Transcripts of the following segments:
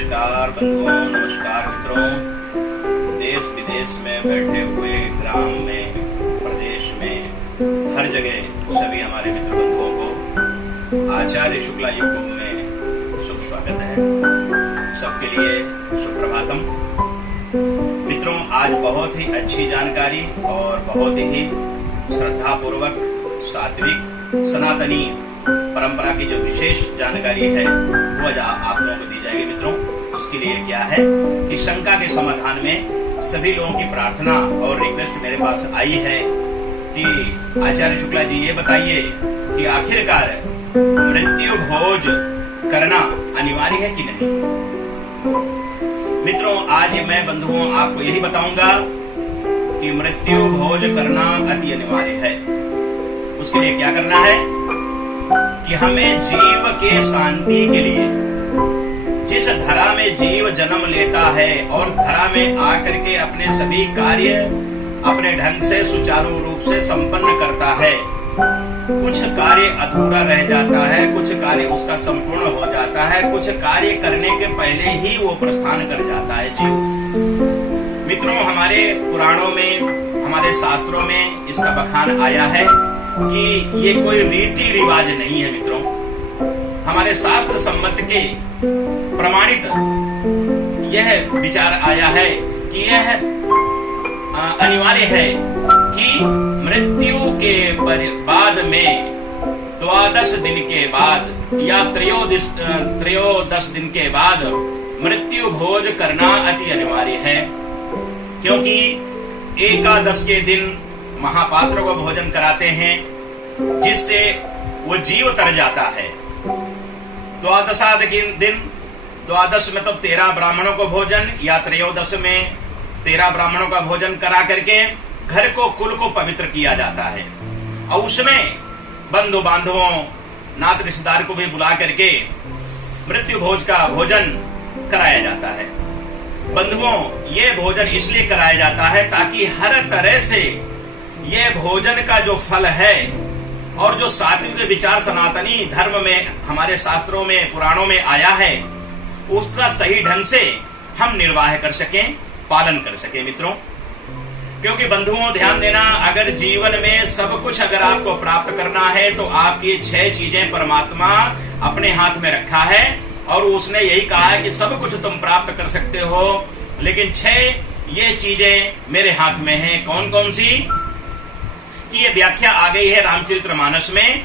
नमस्कार बंधुओं, नमस्कार मित्रों। देश विदेश में बैठे हुए, ग्राम में, प्रदेश में, हर जगह सभी हमारे मित्र बंधुओं को आचार्य शुक्ला यूट्यूब में शुभ स्वागत है। सबके लिए सुप्रभातम। मित्रों, आज बहुत ही अच्छी जानकारी और बहुत ही श्रद्धापूर्वक सात्विक सनातनी परंपरा की जो विशेष जानकारी है वो आज आप लोगों को दी जाएगी। मित्रों, उसके लिए क्या है कि शंका के समाधान में सभी लोगों की प्रार्थना और रिक्वेस्ट मेरे पास आई है कि आचार्य शुक्ला जी ये बताइए कि आखिरकार मृत्यु भोज करना अनिवार्य है कि नहीं। मित्रों, आज मैं बंधुओं आपको यही बताऊंगा कि मृत्यु भोज करना अति अनिवार्य है। उसके लिए क्या करना है कि हमें जीव के शांति के लिए, जिस धरा में जीव जन्म लेता है और धरा में आकर के अपने सभी कार्य अपने ढंग से सुचारू रूप से संपन्न करता है, कुछ कार्य अधूरा रह जाता है, कुछ कार्य उसका संपूर्ण हो जाता है, कुछ कार्य करने के पहले ही वो प्रस्थान कर जाता है जीव। मित्रों, हमारे पुराणों में, हमारे शास्त्रों में इसका बखान आया है कि ये कोई रीति रिवाज नहीं है। मित्रों, हमारे शास्त्र सम्मत के प्रमाणित यह विचार आया है कि यह अनिवार्य है कि मृत्यु के बाद में 12 दिन के बाद या त्रयोदश दिन के बाद मृत्यु भोज करना अति अनिवार्य है, क्योंकि एकादश के दिन महापात्र को भोजन कराते हैं जिससे वो जीव तर जाता है। द्वादश में तो 13 ब्राह्मणों को भोजन या त्रयोदश में 13 ब्राह्मणों का भोजन करा करके घर को, कुल को पवित्र किया जाता है और उसमें बंधु बांधवों, नात रिश्तेदार को भी बुला करके मृत्यु भोज का भोजन कराया जाता है। बंधुओं, ये भोजन इसलिए कराया जाता है ताकि हर तरह से ये भोजन का जो फल है और जो सात्विक विचार सनातनी धर्म में हमारे शास्त्रों में, पुराणों में आया है, उसका सही ढंग से हम निर्वाह कर सकें, पालन कर सकें। मित्रों, क्योंकि बंधुओं ध्यान देना, अगर जीवन में सब कुछ अगर आपको प्राप्त करना है तो आपकी 6 चीजें परमात्मा अपने हाथ में रखा है और उसने यही कहा है कि सब कुछ तुम प्राप्त कर सकते हो, लेकिन 6 ये चीजें मेरे हाथ में हैं। कौन कौन सी? कि ये व्याख्या आ गई है रामचरितमानस में।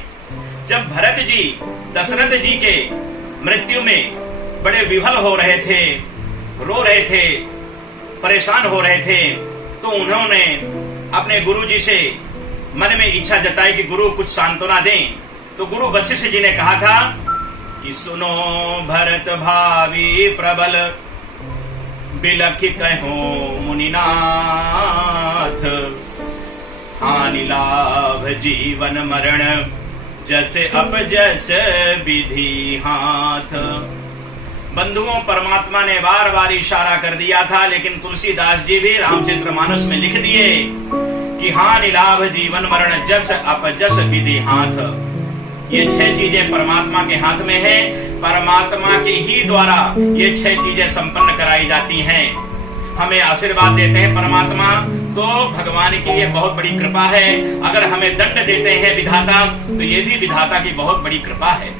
जब भरत जी दशरथ जी के मृत्यु में बड़े विफल हो रहे थे, रो रहे थे, परेशान हो रहे थे, तो उन्होंने अपने गुरु जी से मन में इच्छा जताई कि गुरु कुछ सांत्वना दें। तो गुरु वशिष्ठ जी ने कहा था कि सुनो भरत भावी प्रबल, बिलखि कहो मुनिनाथ, हानि लाभ जीवन मरण, जैसे अप जैसे विधि हाथ। बंधुओं, परमात्मा ने बार बार इशारा कर दिया था, लेकिन तुलसीदास जी भी रामचरितमानस में लिख दिए कि हानि लाभ जीवन मरण, जस अप जस विधि हाथ। ये 6 चीजें परमात्मा के हाथ में है। परमात्मा के ही द्वारा ये 6 चीजें संपन्न कराई जाती हैं। हमें आशीर्वाद देते हैं परमात्मा, तो भगवान की ये बहुत बड़ी कृपा है। अगर हमें दंड देते हैं विधाता, तो ये भी विधाता की बहुत बड़ी कृपा है।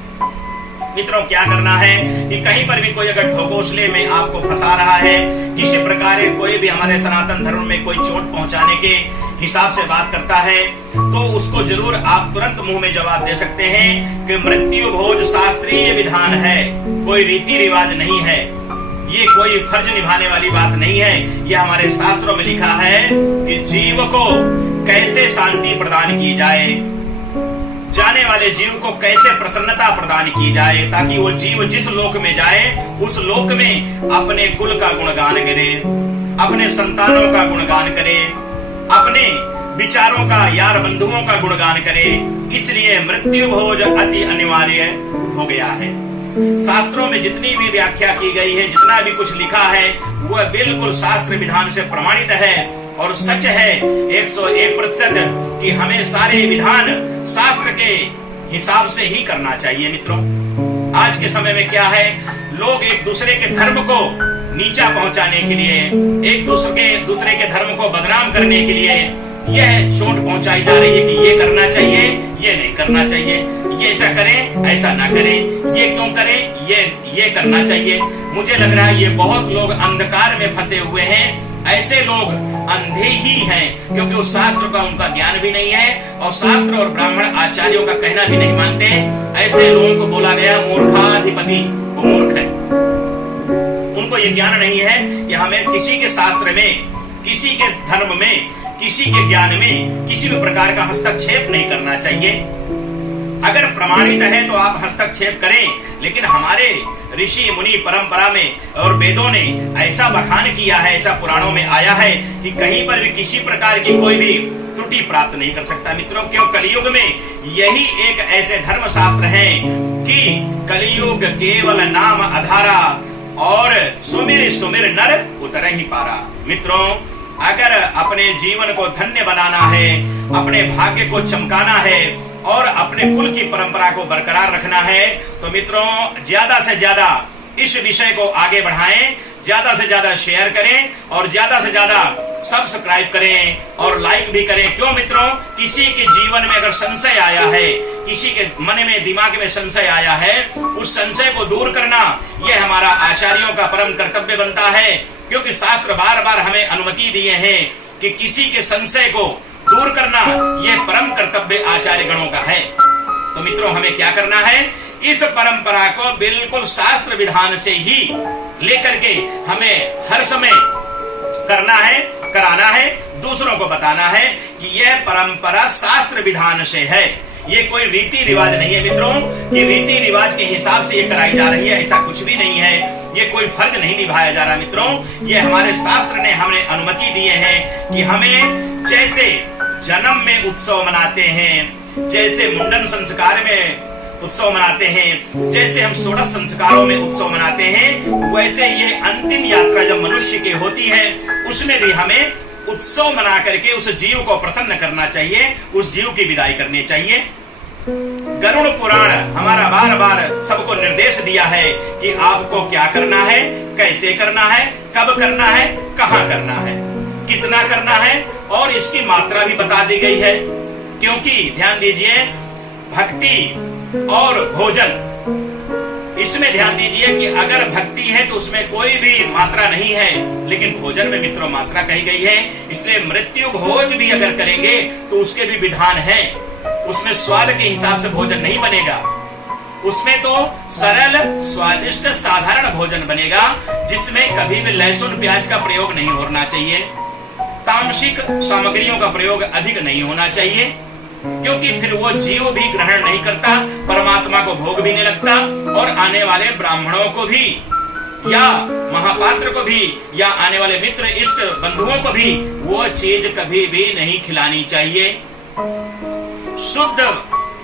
मित्रों, क्या करना है कि कहीं पर भी कोई अगर ढोकोसले में आपको फंसा रहा है, किसी प्रकार कोई भी हमारे सनातन धर्म में कोई चोट पहुंचाने के हिसाब से बात करता है, तो उसको जरूर आप तुरंत मुंह में जवाब दे सकते हैं कि मृत्यु भोज शास्त्रीय विधान है, कोई रीति रिवाज नहीं है, ये कोई फर्ज निभाने वाली बात नहीं है। ये हमारे शास्त्रों में लिखा है कि जीव को कैसे शांति प्रदान की जाए, जाने वाले जीव को कैसे प्रसन्नता प्रदान की जाए, ताकि वो जीव जिस लोक में जाए उस लोक में अपने कुल का गुणगान करे, अपने संतानों का गुणगान करे, अपने विचारों का, यार बंधुओं का गुणगान करे। इसलिए मृत्यु भोज अति अनिवार्य हो गया है। शास्त्रों में जितनी भी व्याख्या की गई है, जितना भी कुछ लिखा है, वह बिल्कुल शास्त्र विधान से प्रमाणित है और सच है 101% कि हमें सारे विधान शास्त्र के हिसाब से ही करना चाहिए। मित्रों, आज के समय में क्या है, लोग एक दूसरे के धर्म को नीचा पहुंचाने के लिए, एक दूसरे के धर्म को बदनाम करने के लिए यह चोट पहुंचाई जा रही है कि ये करना चाहिए, ये नहीं करना चाहिए, ये ऐसा करें, ऐसा ना करें, ये क्यों करें, ये करना चाहिए। मुझे लग रहा है ये बहुत लोग अंधकार में फंसे हुए हैं। ऐसे लोग अंधे ही हैं, क्योंकि उस शास्त्र का उनका ज्ञान भी नहीं है और शास्त्र और ब्राह्मण आचार्यों का कहना भी नहीं मानते। ऐसे लोगों को बोला गया मूर्खाधिपति, वो मूर्ख है। उनको ये ज्ञान नहीं है कि हमें किसी के शास्त्र में, किसी के धर्म में, किसी के ज्ञान में किसी भी प्रकार का हस्तक्षेप नहीं करना चाहिए। अगर प्रमाणित है तो आप हस्तक्षेप करें, लेकिन हमारे ऋषि मुनि परंपरा में और वेदों ने ऐसा बखान किया है, ऐसा पुराणों में आया है कि कहीं पर भी किसी प्रकार की कोई भी त्रुटि प्राप्त नहीं कर सकता। मित्रों, क्यों कलियुग में यही एक ऐसे धर्म शास्त्र है कि कलियुग केवल नाम आधारा और सुमिर सुमिर नर उतर ही पारा। मित्रों, अगर अपने जीवन को धन्य बनाना है, अपने भाग्य को चमकाना है और अपने कुल की परंपरा को बरकरार रखना है, तो मित्रों ज्यादा से ज्यादा इस विषय को आगे बढ़ाएं, ज्यादा से ज्यादा शेयर करें और ज्यादा से ज्यादा सब्सक्राइब करें और लाइक भी करें। क्यों मित्रों, किसी के जीवन में अगर संशय आया है, किसी के मन में, दिमाग में संशय आया है, उस संशय को दूर करना यह हमारा आचार्यों का परम कर्तव्य बनता है। क्योंकि शास्त्र बार बार हमें अनुमति दिए हैं कि किसी के संशय को दूर करना यह परम कर्तव्य आचार्य गणों का है। तो मित्रों, हमें क्या करना है, इस परंपरा को बिल्कुल शास्त्र विधान से ही लेकर के हमें हर समय करना है, कराना है, दूसरों को बताना है कि यह परंपरा शास्त्र विधान से है। ये कोई रीति रिवाज नहीं है मित्रों कि रीति रिवाज के हिसाब से ये कराई जा रही है, ऐसा कुछ भी नहीं है। ये कोई फर्ज नहीं निभाया जा रहा मित्रों, ये हमारे शास्त्र ने हमें अनुमति दिए हैं कि हमें जैसे जन्म में उत्सव मनाते हैं, जैसे मुंडन संस्कार में उत्सव मनाते हैं, जैसे हम 16 संस्कारों में उत्सव मनाते हैं, वैसे ये अंतिम यात्रा जब मनुष्य की होती है उसमें भी हमें उत्सव मना करके उस जीव को प्रसन्न करना चाहिए, उस जीव की विदाई करनी चाहिए। गरुड़ पुराण हमारा बार बार सबको निर्देश दिया है कि आपको क्या करना है, कैसे करना है, कब करना है, कहाँ करना है, कितना करना है और इसकी मात्रा भी बता दी गई है। क्योंकि ध्यान दीजिए, भक्ति और भोजन, इसमें ध्यान दीजिए कि अगर भक्ति है तो उसमें कोई भी मात्रा नहीं है, लेकिन भोजन में मित्रों मात्रा कही गई है। इसलिए मृत्यु भोज भी अगर करेंगे तो उसके भी विधान है। उसमें स्वाद के हिसाब से भोजन नहीं बनेगा, उसमें तो सरल स्वादिष्ट साधारण भोजन बनेगा, जिसमें कभी भी लहसुन प्याज का प्रयोग नहीं होना चाहिए, तामसिक सामग्रियों का प्रयोग अधिक नहीं होना चाहिए, क्योंकि फिर वो जीव भी ग्रहण नहीं करता, परमात्मा को भोग भी नहीं लगता और आने वाले ब्राह्मणों को भी या महापात्र को भी या आने वाले मित्र इष्ट बंधुओं को भी वो चीज कभी भी नहीं खिलानी चाहिए। शुद्ध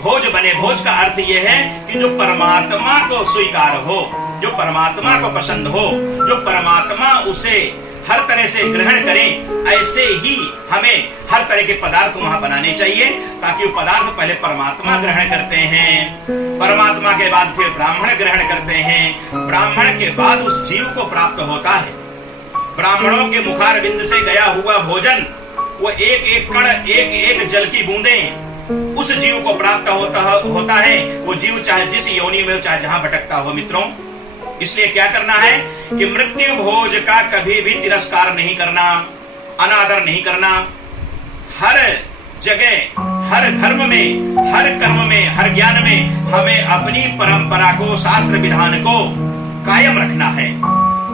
भोज बने। भोज का अर्थ यह है कि जो परमात्मा को स्वीकार हो, जो परमात्मा को पसंद हो, जो परमात्मा उसे हर तरह से ग्रहण करें, ऐसे ही हमें हर तरह के पदार्थ वहां बनाने चाहिए, ताकि वो पदार्थ पहले परमात्मा ग्रहण करते हैं, परमात्मा के बाद फिर ब्राह्मण ग्रहण करते हैं, ब्राह्मण के बाद उस जीव को प्राप्त होता है। ब्राह्मणों के मुखारविंद से गया हुआ भोजन, वो एक एक कण, एक एक जल की बूंदें उस जीव को प्राप्त होता है। वो जीव चाहे जिस योनि में, चाहे जहां भटकता हो मित्रों। इसलिए क्या करना है कि मृत्यु भोज का कभी भी तिरस्कार नहीं करना, अनादर नहीं करना। हर जगह, हर धर्म में, हर कर्म में, हर ज्ञान में हमें अपनी परंपरा को, शास्त्र विधान को कायम रखना है।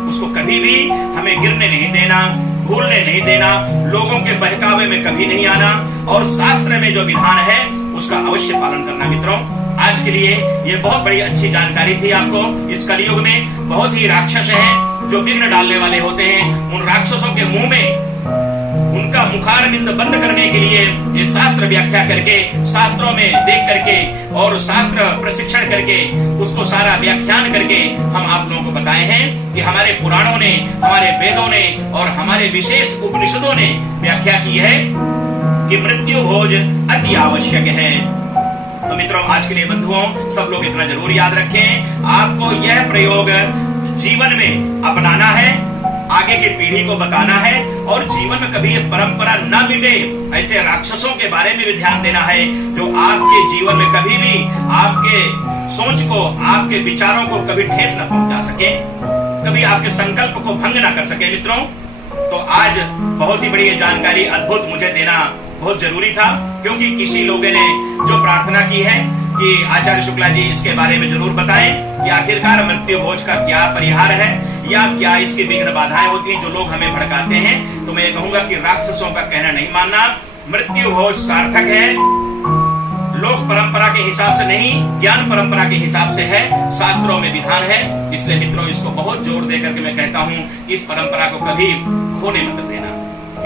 उसको कभी भी हमें गिरने नहीं देना, भूलने नहीं देना, लोगों के बहकावे में कभी नहीं आना और शास्त्र में जो विधान है उसका अवश्य पालन करना। मित्रों, आज के लिए ये बहुत बड़ी अच्छी जानकारी थी आपको। इस कलयुग में बहुत ही राक्षस हैं जो विघ्न डालने वाले होते हैं। उन राक्षसों के मुंह में उनका मुखारविंद बंद करने के लिए ये शास्त्र व्याख्या करके, शास्त्रों में देख करके और शास्त्र प्रशिक्षण करके, उसको सारा व्याख्यान करके हम आप लोगों को बताए हैं कि हमारे पुराणों ने, हमारे वेदों ने और हमारे विशेष उपनिषदों ने व्याख्या की है कि मृत्यु भोज अति आवश्यक है। तो मित्रों, आज के लिए बंधुओं, सब लोग इतना जरूर याद रखें, आपको यह प्रयोग जीवन में अपनाना है, आगे की पीढ़ी को बताना है, और जीवन में कभी ये परंपरा न मिटे ऐसे राक्षसों के बारे में भी ध्यान देना है जो आपके जीवन में कभी भी आपके सोच को, आपके विचारों को कभी ठेस न पहुंचा सके, कभी आपके संकल्प को भंग न कर सके। मित्रों, तो आज बहुत ही बड़ी ये जानकारी अद्भुत मुझे देना बहुत जरूरी था, क्योंकि किसी लोगों ने जो प्रार्थना की है कि आचार्य शुक्ला जी इसके बारे में जरूर बताएं कि आखिरकार मृत्यु भोज का क्या परिहार है, या क्या इसकी विघ्न बाधाएं होती हैं जो लोग हमें भड़काते हैं। तो मैं कहूंगा कि राक्षसों का कहना नहीं मानना, मृत्यु भोज सार्थक है, लोक परंपरा के हिसाब से नहीं, ज्ञान परंपरा के हिसाब से है, शास्त्रों में विधान है। इसलिए मित्रों, इसको बहुत जोर देकर के मैं कहता हूं कि इस परंपरा को कभी खोने मत देना,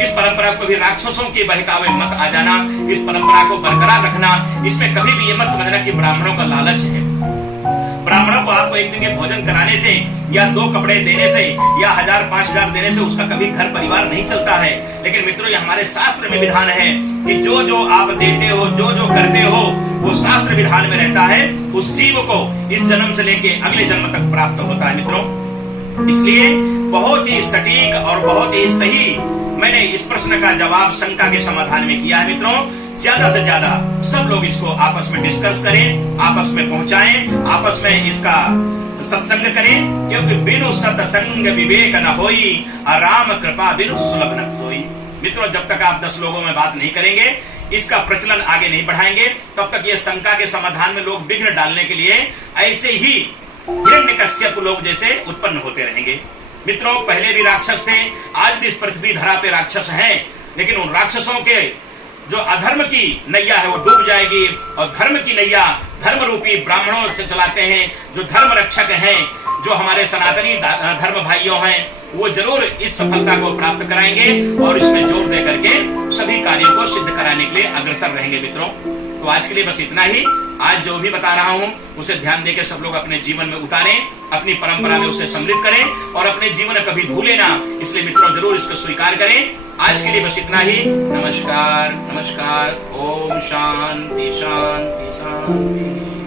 इस परंपरा को कभी राक्षसों के बहकावे मत आ जाना, इस परंपरा को बरकरार रखना। इसमें कभी भी ये मत समझना कि ब्राह्मणों का लालच है, ब्राह्मणों को आपको एक दिन के भोजन कराने से या 2 कपड़े देने से या 1000-5000 देने से उसका कभी घर परिवार नहीं चलता है। लेकिन मित्रों, ये हमारे शास्त्र में विधान है कि जो जो आप देते हो, जो जो करते हो, वो शास्त्र विधान में रहता है, उस जीव को इस जन्म से लेके अगले जन्म तक प्राप्त होता है। मित्रों, इसलिए बहुत ही सटीक और बहुत ही सही मैंने इस प्रश्न का जवाब शंका के समाधान में किया है। मित्रों, ज्यादा से ज्यादा सब लोग इसको आपस में डिस्कस करें, आपस में पहुंचाएं, आपस में इसका सत्संग करें, क्योंकि बिनु सत्संग विवेक न होई, राम कृपा बिनु सुलभ न सोई। मित्रों, जब तक आप 10 लोगों में बात नहीं करेंगे, इसका प्रचलन आगे नहीं बढ़ाएंगे, तब तक ये शंका के समाधान में लोग विघ्न डालने के लिए ऐसे ही हिरण्यकश्यप लोग जैसे उत्पन्न होते रहेंगे। मित्रों, पहले भी राक्षस थे, आज भी इस पृथ्वी धरा पे राक्षस हैं, लेकिन उन राक्षसों के जो अधर्म की नैया है वो डूब जाएगी, और धर्म की नैया धर्म रूपी ब्राह्मणों से चलाते हैं, जो धर्म रक्षक हैं, जो हमारे सनातनी धर्म भाइयों हैं, वो जरूर इस सफलता को प्राप्त कराएंगे और इसमें जोर दे करके सभी कार्यों को सिद्ध कराने के लिए अग्रसर रहेंगे। मित्रों, तो आज के लिए बस इतना ही। आज जो भी बता रहा हूं उसे ध्यान देकर सब लोग अपने जीवन में उतारें, अपनी परंपरा में उसे सम्मिलित करें और अपने जीवन में कभी भूले ना। इसलिए मित्रों, जरूर इसको स्वीकार करें। आज के लिए बस इतना ही। नमस्कार, नमस्कार। ओम शांति शांति शांति।